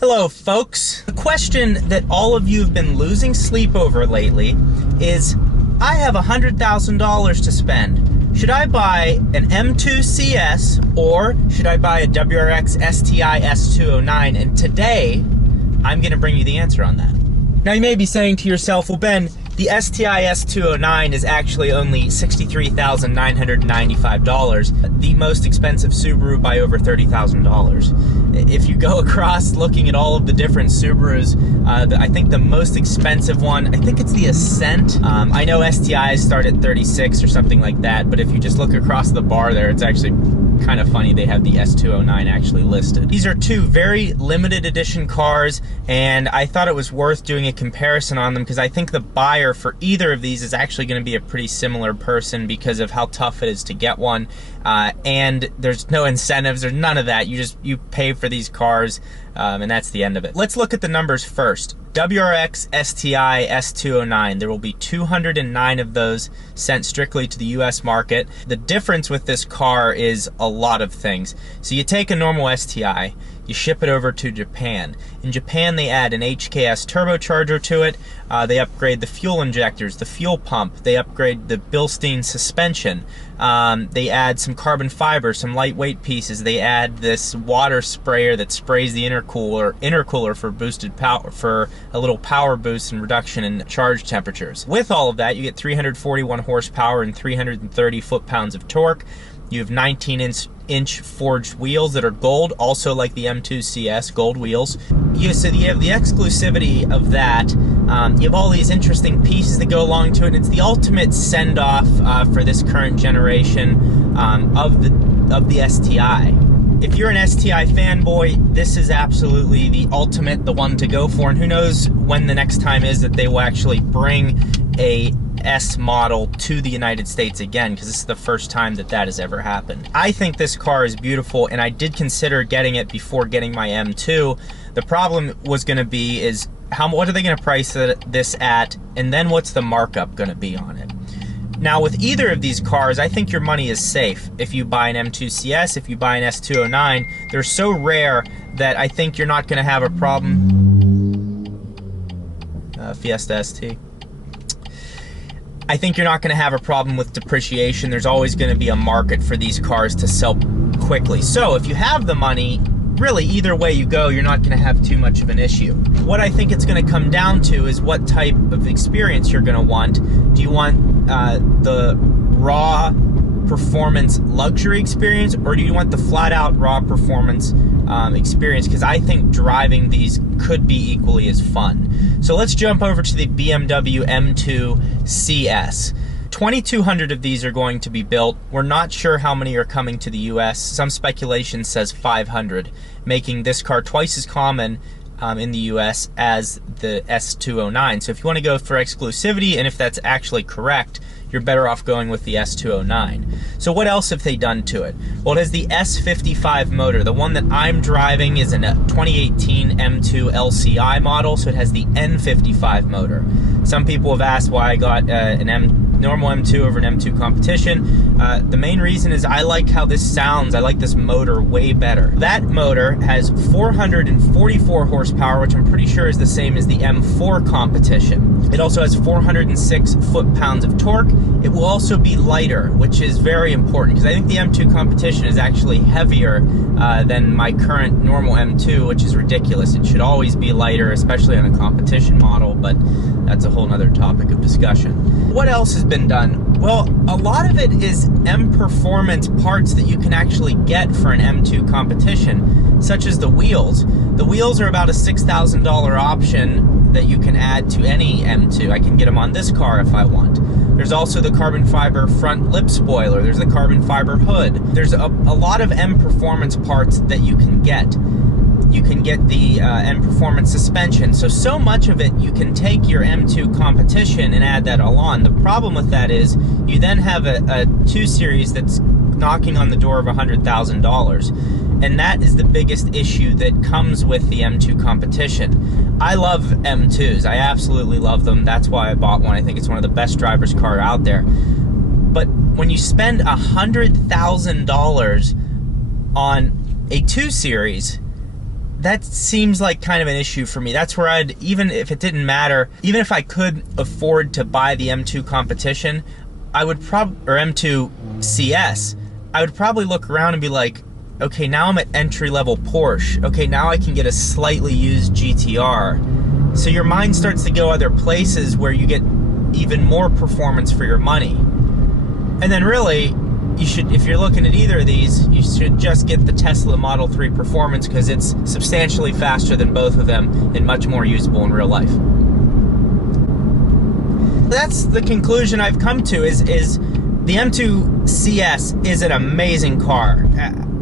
Hello folks. The question that all of you have been losing sleep over lately is, I have $100,000 to spend. Should I buy an M2 CS or should I buy a WRX STi S209? And today, I'm gonna bring you the answer on that. Now you may be saying to yourself, well Ben, the STi S209 is actually only $63,995, the most expensive Subaru by over $30,000. If you go across looking at all of the different Subarus, I think the most expensive one, I think it's the Ascent. I know STIs start at 36 or something like that, but if you just look across the bar there, it's actually kind of funny they have the S209 actually listed. These are two very limited edition cars, and I thought it was worth doing a comparison on them because I think the buyer for either of these is actually going to be a pretty similar person because of how tough it is to get one, and there's no incentives or none of that. You pay for these cars, and that's the end of it. Let's look at the numbers first. WRX STi S209, there will be 209 of those sent strictly to the US market. The difference with this car is a lot of things. So you take a normal STi, you ship it over to Japan. In Japan, they add an HKS turbocharger to it. They upgrade the fuel injectors, the fuel pump. They upgrade the Bilstein suspension. They add some carbon fiber, some lightweight pieces. They add this water sprayer that sprays the intercooler for boosted power, for a little power boost and reduction in charge temperatures. With all of that, you get 341 horsepower and 330 foot-pounds of torque. You have 19-inch forged wheels that are gold, also like the M2 CS, gold wheels. So you have the exclusivity of that. You have all these interesting pieces that go along to it. It's the ultimate send-off for this current generation of the STi. If you're an STi fanboy, this is absolutely the ultimate, the one to go for. And who knows when the next time is that they will actually bring a S model to the United States again, because this is the first time that that has ever happened. I think this car is beautiful, and I did consider getting it before getting my M2. The problem was going to be is what are they going to price this at, and then what's the markup going to be on it? Now with either of these cars, I think your money is safe. If you buy an M2 CS, if you buy an S209, they're so rare that I think you're not going to have a problem. Fiesta ST. I think you're not going to have a problem with depreciation. There's always going to be a market for these cars to sell quickly. So if you have the money, really either way you go, you're not going to have too much of an issue. What I think it's going to come down to is what type of experience you're going to want. Do you want the raw performance luxury experience, or do you want the flat out raw performance experience? Because I think driving these could be equally as fun. So let's jump over to the BMW M2 CS. 2,200 of these are going to be built. We're not sure how many are coming to the US. Some speculation says 500, making this car twice as common in the US as the S209. So if you want to go for exclusivity, and if that's actually correct, you're better off going with the S209. So what else have they done to it? Well, it has the S55 motor. The one that I'm driving is a 2018 M2 LCI model, so it has the N55 motor. Some people have asked why I got normal M2 over an M2 competition. The main reason is I like how this sounds. I like this motor way better. That motor has 444 horsepower, which I'm pretty sure is the same as the M4 competition. It also has 406 foot-pounds of torque. It will also be lighter, which is very important because I think the M2 competition is actually heavier than my current normal M2, which is ridiculous. It should always be lighter, especially on a competition model, but that's a whole nother topic of discussion. What else has been done? Well, a lot of it is M Performance parts that you can actually get for an M2 competition, such as the wheels. The wheels are about a $6,000 option that you can add to any M2. I can get them on this car if I want. There's also the carbon fiber front lip spoiler. There's the carbon fiber hood. There's a lot of M Performance parts that you can get. You can get the M Performance suspension. So much of it, you can take your M2 competition and add that all on. The problem with that is you then have a 2 Series that's knocking on the door of $100,000. And that is the biggest issue that comes with the M2 competition. I love M2s. I absolutely love them. That's why I bought one. I think it's one of the best driver's car out there. But when you spend $100,000 on a 2 Series, that seems like kind of an issue for me. That's where I'd, even if it didn't matter, even if I could afford to buy the M2 competition, I would or M2 CS, I would probably look around and be like, okay, now I'm at entry-level Porsche. Okay, now I can get a slightly used GTR. So your mind starts to go other places where you get even more performance for your money. And then really, you should, if you're looking at either of these, you should just get the Tesla Model 3 Performance, because it's substantially faster than both of them and much more usable in real life. That's the conclusion I've come to, is the M2 CS is an amazing car.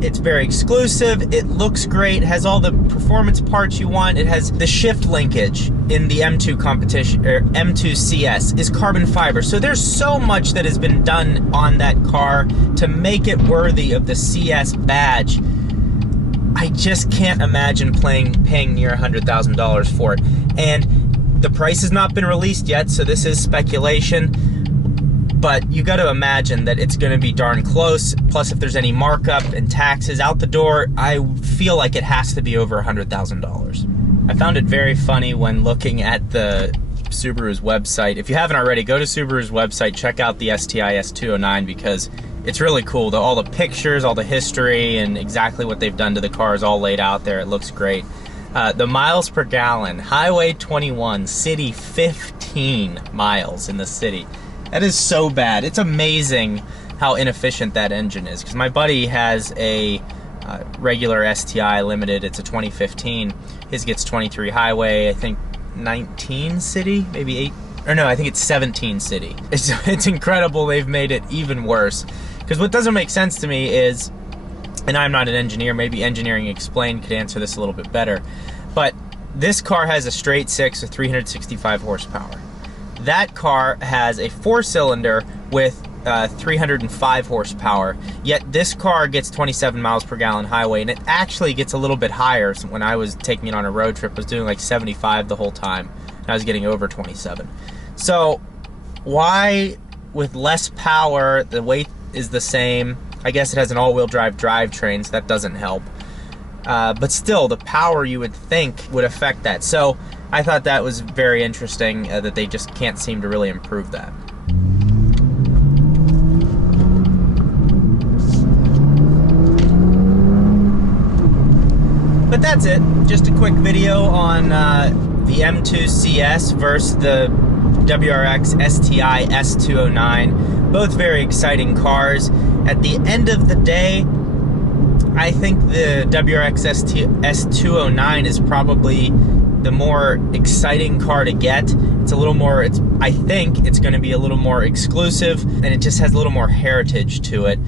It's very exclusive, it looks great, has all the performance parts you want, it has the shift linkage in the M2 competition, or M2 CS, is carbon fiber. So there's so much that has been done on that car to make it worthy of the CS badge. I just can't imagine paying near $100,000 for it. And the price has not been released yet, so this is speculation. But you got to imagine that it's going to be darn close. Plus, if there's any markup and taxes out the door, I feel like it has to be over $100,000. I found it very funny when looking at the Subaru's website. If you haven't already, go to Subaru's website, check out the STi S209, because it's really cool. All the pictures, all the history, and exactly what they've done to the car is all laid out there. It looks great. The miles per gallon, highway 21, city 15 miles in the city. That is so bad. It's amazing how inefficient that engine is. Because my buddy has a regular STi Limited. It's a 2015. His gets 23 highway, I think 19 city, maybe 8. Or no, I think it's 17 city. It's incredible they've made it even worse. Because what doesn't make sense to me is, and I'm not an engineer, maybe Engineering Explained could answer this a little bit better, but this car has a straight 6 with 365 horsepower. That car has a 4-cylinder with 305 horsepower, yet this car gets 27 miles per gallon highway, and it actually gets a little bit higher. So when I was taking it on a road trip, I was doing like 75 the whole time, and I was getting over 27. So why, with less power, the weight is the same? I guess it has an all-wheel drive drivetrain, so that doesn't help. But still, the power you would think would affect that. So I thought that was very interesting, that they just can't seem to really improve that. But that's it. Just a quick video on the M2 CS versus the WRX STi S209. Both very exciting cars. At the end of the day, I think the WRX S209 is probably the more exciting car to get. It's a little more, I think it's going to be a little more exclusive, and it just has a little more heritage to it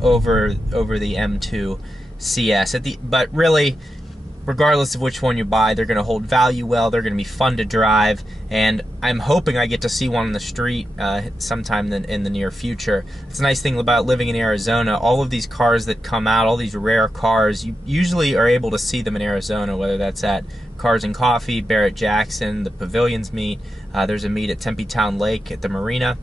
over the M2 CS. But really, regardless of which one you buy, they're going to hold value well, they're going to be fun to drive, and I'm hoping I get to see one on the street sometime in the near future. It's a nice thing about living in Arizona. All of these cars that come out, all these rare cars, you usually are able to see them in Arizona, whether that's at Cars and Coffee, Barrett-Jackson, the Pavilions meet. There's a meet at Tempe Town Lake at the marina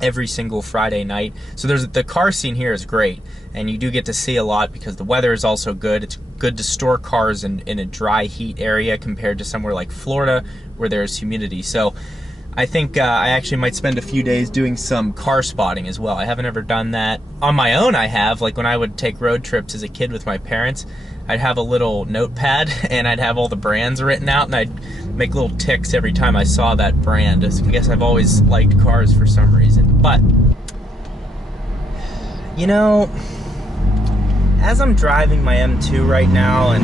every single Friday night. So the car scene here is great, and you do get to see a lot because the weather is also good. It's good to store cars in a dry heat area compared to somewhere like Florida where there's humidity. So I think I actually might spend a few days doing some car spotting as well. I haven't ever done that. On my own I have, like when I would take road trips as a kid with my parents, I'd have a little notepad and I'd have all the brands written out, and I'd make little ticks every time I saw that brand. I guess I've always liked cars for some reason. But, you know, as I'm driving my M2 right now and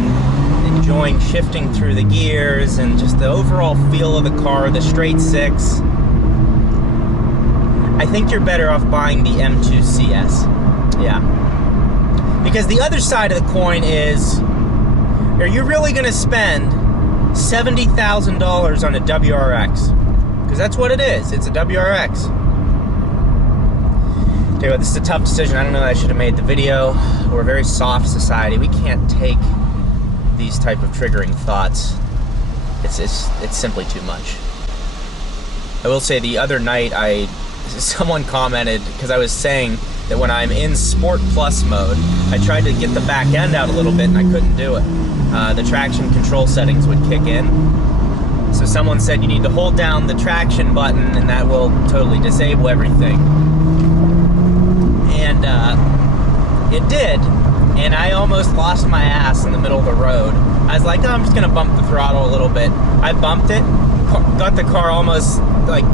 enjoying shifting through the gears and just the overall feel of the car, the straight 6, I think you're better off buying the M2 CS. Yeah. Because the other side of the coin is, are you really going to spend $70,000 on a WRX? Because that's what it is. It's a WRX. Tell you what, this is a tough decision. I don't know that I should have made the video. We're a very soft society. We can't take these type of triggering thoughts. It's simply too much. I will say the other night someone commented, because I was saying that when I'm in Sport Plus mode, I tried to get the back end out a little bit and I couldn't do it. The traction control settings would kick in. So someone said you need to hold down the traction button and that will totally disable everything. And it did, and I almost lost my ass in the middle of the road. I was like, oh, I'm just gonna bump the throttle a little bit. I bumped it, got the car almost like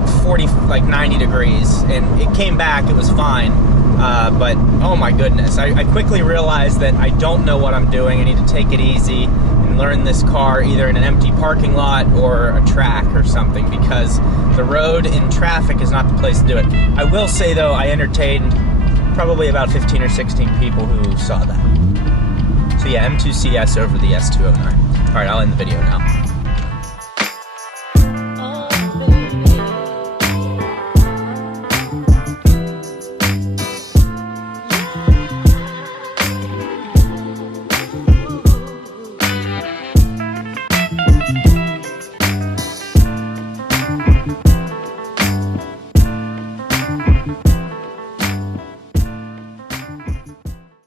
90 degrees, and it came back, it was fine. But oh my goodness, I quickly realized that I don't know what I'm doing. I need to take it easy and learn this car either in an empty parking lot or a track or something, because the road in traffic is not the place to do it. I will say though, I entertained probably about 15 or 16 people who saw that. So yeah, M2 CS over the S209. All right, I'll end the video now.